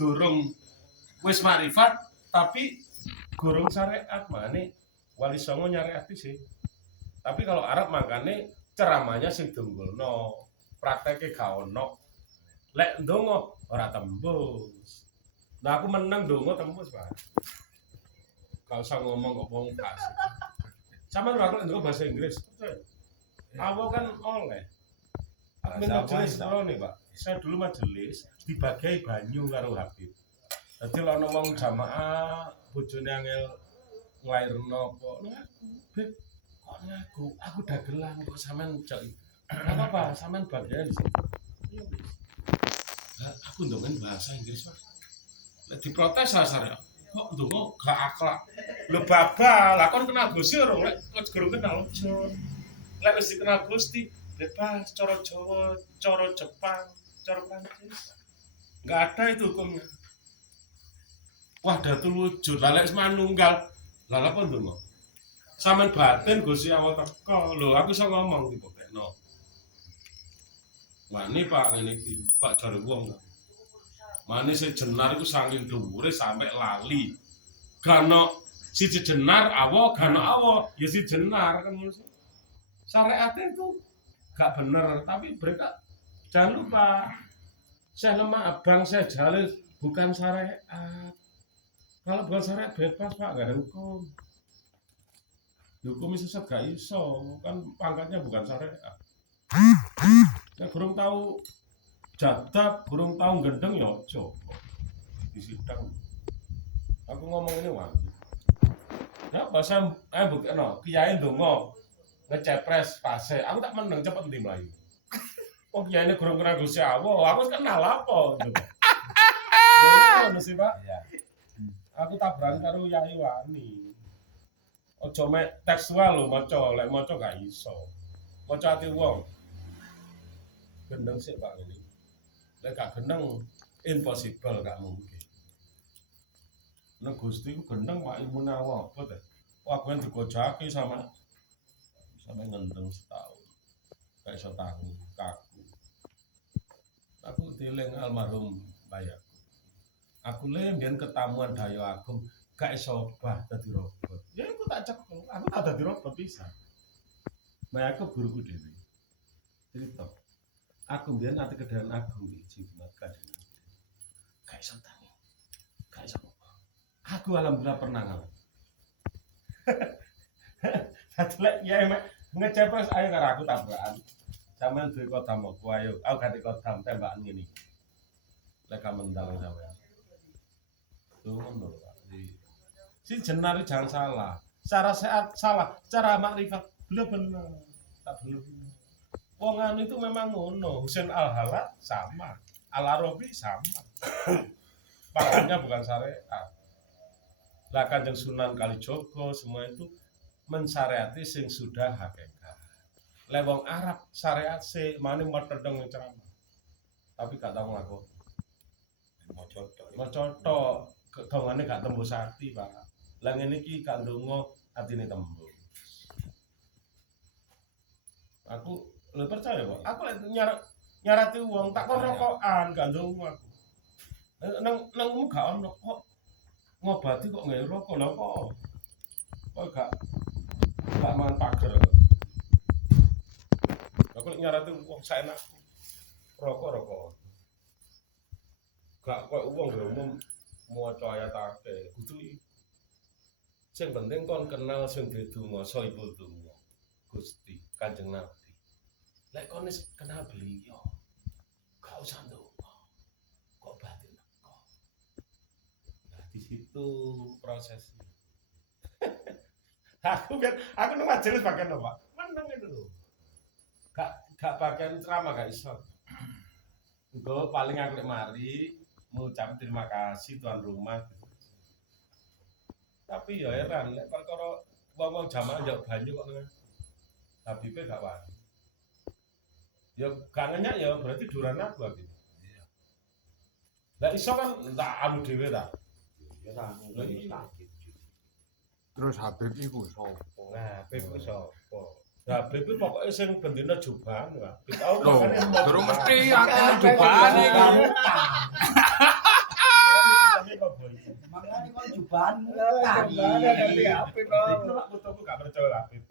durung wis marifat tapi gurung syariat makane Wali Songo nyariati sih. Tapi kalau Arab makane ceramahnya sing dunggulno, prakteke gak ono. Lek ndonga ora tembus. Nah aku menang ndonga tembus, Pak. Gak usah ngomong kok wong fasik. Sampeyan ora ndonga bahasa Inggris. Awak kan oleh. Aku majelis nih, Pak. Saya dulu majelis dibagai banyu karo Habib. Dadi ana wong jamaah bojone angel nglairno apa Beb kok ngaku aku dagelan kok sampean cok apa sampean bagian di sini iya wis aku ndongen bahasa Inggris Mas lek diprotes rasane kok ndonga gak akhlak lho babal lah kon kenal Gusti ora lek kok gurung kenal ojo lek wis dikenal Gusti bebas cara Jawa cara Jepang cara Prancis enggak ada itu hukumnya wahdatul wujud lah lek manunggal lah apa ndonga sampean batin Gusti Allah teko lho aku iso ngomong dipekno wani Pak ngene iki Pak jare wong mane sejenar iku saking dhuwure sampe lali gano siji jenar awo gano awo ya si jenar kan syariatnya itu gak bener tapi mereka jangan lupa saya lemah abang saya jalil bukan syariat kalau bukan syariat bebas Pak gak ada hukum hukum sesat gak iso kan pangkatnya bukan syariat ya burung tahu jadab burung tahu gendeng ya ojo di sidang aku ngomong ini wangi ya bahasa bukti no kiai ndonga ngecepres pase aku tak meneng cepet ndi mlayu oh kiai ini burung kenal Gusti Allah aku kenal apa ngono sih Pak aku tabrani karo Yai Wani ojo mek tekstual lho maca, lek maca gak iso. Maca ati wong. Gendeng sik Pak ini. Lek gak gendeng impossible gak mungkin. Nek Gusti ku gendeng Pak ilmune apa to? Wah ben digojaki sama ngendeng setahun. Gak iso tanggung kaku. Aku dieling almarhum Bayak. Aku le mbiyen ketamuan Dayo Agung gak iso obah dadi robot. Ya aku tak cekel, aku tak dadi robot bisa. Mbak aku guruku dhewe. Cerita. Aku mbiyen ati kedalan agung iki jimat kadene. Gak iso tangi. Gak iso apa. Aku alhamdulillah pernah ngalamin. Satlek ya emak ngecepres ayo karo aku tabrakan. Sampeyan duwe kodam apa ayo. Aku ganti kodam tembakan ngene. Lek kamendang sampeyan. Tuh ngono Pak. Si jenar jangan salah. Cara sehat salah, cara makrifat belum benar. Tak belum. Wong anu itu memang ngono. Husain Al-Halat sama, Al-Arabi sama. Pakainya bukan syariat. Lah Kanjeng Sunan Kalijogo semua itu mensyariati sing sudah hakikat. Lek wong Arab syariat se mane metedeng ceramah. Tapi gak tau nglaku. Mau cotok. Dongane gak tembus ati, Pak. Lah ngene iki gak ndonga atine tembus. Aku lho percaya kok. Aku lek nyarati wong tak kon rokokan gak ndonga aku. Nang gak ono kok ngobati kok nggawe rokok lho kok. Kok gak mangan pager. Aku lek nyarati wong saenak rokok. Gak koyo wong umum maca ayat akeh kudu sing penting kon kenal sing donga saibul donga Gusti Kanjeng Nabi lek kon wis kenal beliau gak usah ndonga kok batin kok nah di situ prosesnya aku nang majelis bagian apa meneng itu lho gak bagian ceramah gak iso engko paling aku nek mari mengucap terima kasih tuan rumah. Tapi ya heran, lek perkara wong-wong jamaah njok banyu kok Habibe gak wani. Ya gak ngenyak ya berarti duran aku Habib. Iya. Lah iso kan tak anu dhewe ta. Ya ta. Terus Habib iku sapa? Nah, Habib iku sapa? Habib itu pokoknya sing bendina jubahan Pak. Loh, terus mesti akeh jubahane kan. cobaan tadi. Iku lak fotoku gak percaya Habib.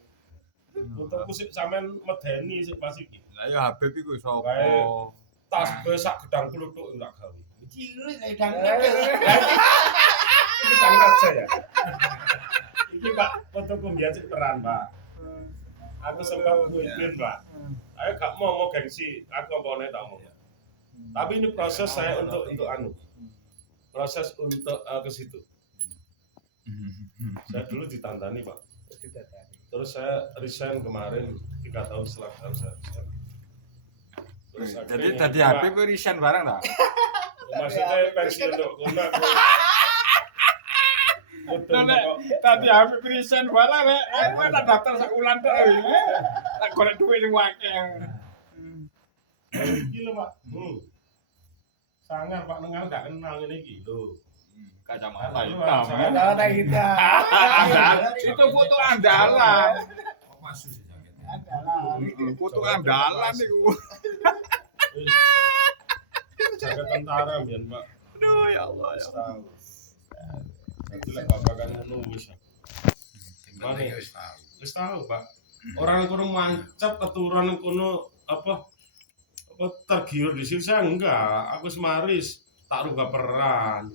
Fotoku sik sampean medeni sik pas iki. Lah ya Habib iku sapa? Kae. Tas gue sak gedang kluthuk tak gawe. Cilik nek dang. Iki tang raja ya. Iki Pak, fotoku mbiyen sik peran, Pak. Aku sempat ngumpulin, Pak. Ayo gak mau gengsi, aku apa tak mau. Tapi ini proses saya untuk anu. Proses untuk ke situ. Saya dulu ditantani, Pak. Terus saya resign kemarin 3 tahun setelah saya resign. Terus Jadi akhirnya tadi Pak, Habib resign bareng ta? maksudnya pensiun untuk kuna aku. Betul, Nek Pak. tadi Habib resign bareng rek, aku tak daftar sak wulan tok. Tak golek duit sing akeh. Iki lho, Pak. Sangar Pak Nengal gak kenal ngene iki lho. Kacamata Ayo, hitam. Pak. Kata kita. Itu foto andalan. Masuk sih jaketnya. Foto andalan iku. Jaga tentara mbiyen, Pak. Aduh ya Allah ya. Tahu. Jadi lek bapak kan ngono wis. Mana ya wis tahu. Wis tahu, Pak. Orang kono mancap keturunan kono apa tergiur di sini saya enggak. Aku semaris tak rubah peran.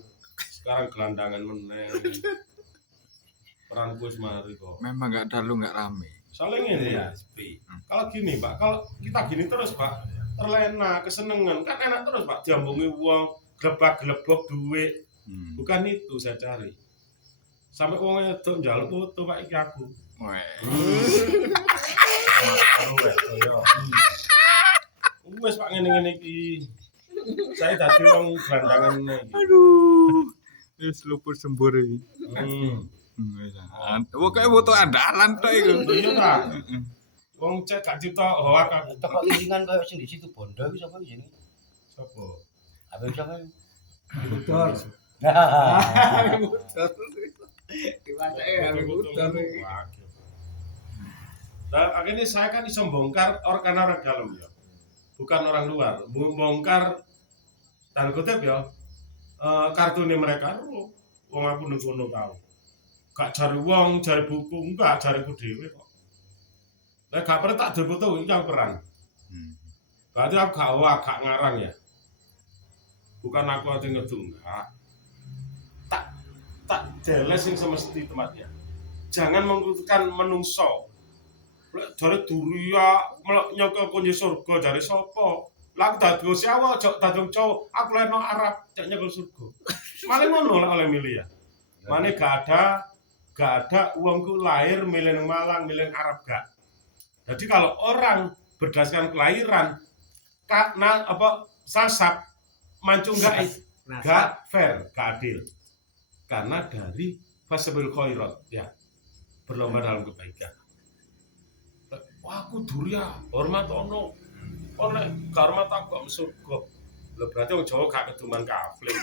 Sekarang gelandangan meneng. Peranku semari kok. Memang enggak dalu enggak rame. Saling ini ya. Sepi. Kalau gini, Pak, kalau kita gini terus, Pak, terlena, kesenengan, kan enak terus, Pak. Diambungi uang, gelebak-gelebok duit. Bukan itu saya cari. Sampai uangnya itu njaluk foto, Pak, iki aku. Weh. Wes Pak ngene-ngene iki. Saya dadi wong gelandangan iki. Aduh. Wis lupur sembur iki. Hmm. Pokoke foto andalan tok iku. Iya ta. Wong cek gak cipta hoak aku. Teko iringan koyo sing di situ Bondo iki sapa iki jenenge? Sopo? Habib sapa? Betul. Nah, akhirnya saya kan bisa bongkar karena orang dalam ya, bukan orang luar. Bongkar dan kutip ya, kartunya mereka, wong aku nunggu tahu. Gak cari uang, cari buku, enggak cari dewe kok. Nah, gak pernah tak foto ini yang peran. Berarti aku gak ngarang ya. Bukan aku yang ngedung, enggak. Tak jelas yang semesti tempatnya. Jangan mengkutukan menungso. Jare duria nyokel kunci surga jare sapa? Lah aku dadi siawa jok dadi cowok, aku leno Arab cek nyekel surga. Mane ngono lah oleh milih ya. Mane gak ada uangku lahir milih nang Malang, milih nang Arab gak. Jadi kalau orang berdasarkan kelahiran karena apa sasab mancung gak fair, gak adil. Karena dari fasabul khairat ya. Berlomba dalam kebaikan. Wah, aku duria, hormat ono. Nek gak hormat aku gak surga. Lho berarti wong Jawa gak keduman kafling.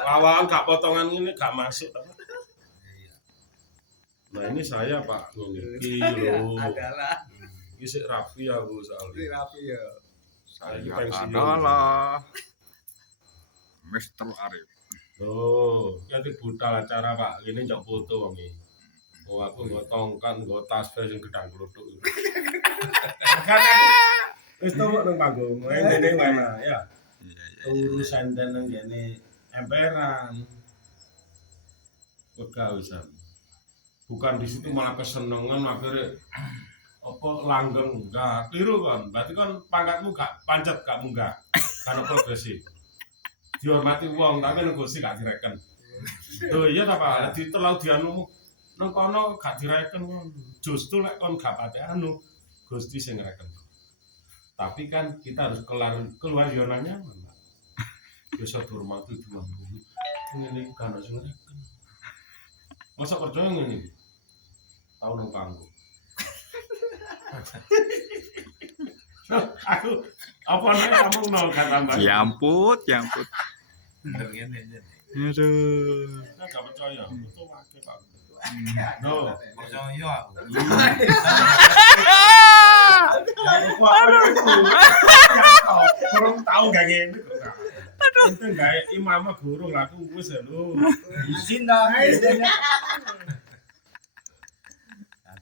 Lawan gak potongan ini gak masuk. Nah ini saya Pak, ini lho. Adalah Ini sik rapi aku soalnya. rapi ya. Saya Saya pensiun. adalah Mr. Arif. Loh, nanti budal acara Pak, ini njok foto wong iki. Oh aku nggo tongkat, nggo tas sing gedang kluthuk. Kan wis tau nang panggung, ngene mana ya. Urusan dan nang kene emperan. Pegawisan. Bukan di situ malah kesenengan akhirnya apa langgeng enggak keliru kan. Berarti kan pangkatmu gak pancet gak munggah. Karena progresif. Dihormati wong tapi nek Gusti gak direken. Lho iya ta Pak, dadi terlalu dianu nang kono gak direken justru lek kon gak pate anu Gusti sing ngreken. Tapi kan kita harus keluar yonanya mana. Bisa dihormati dua bumi. Ngene kan harus ngreken. Masa percaya ngene iki? Tahu nang panggung. Aku apa nek kamu nol kata Jamput, jamput. Bener ngene aja. Aduh. Nah, gak percaya, itu wakil Pak. No, Percaya aku. kurang tahu gak ngene. Itu gawe imamah guru laku wis ya lho. Izin dah.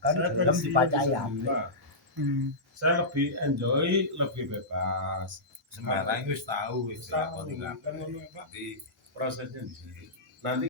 Kan Saya belum dipercaya. alhamdulillah. Saya lebih enjoy, lebih bebas. Semarang wis tahu wis Tahu, lakoni kan ngono, Pak. Di Prosesnya di sini. Nanti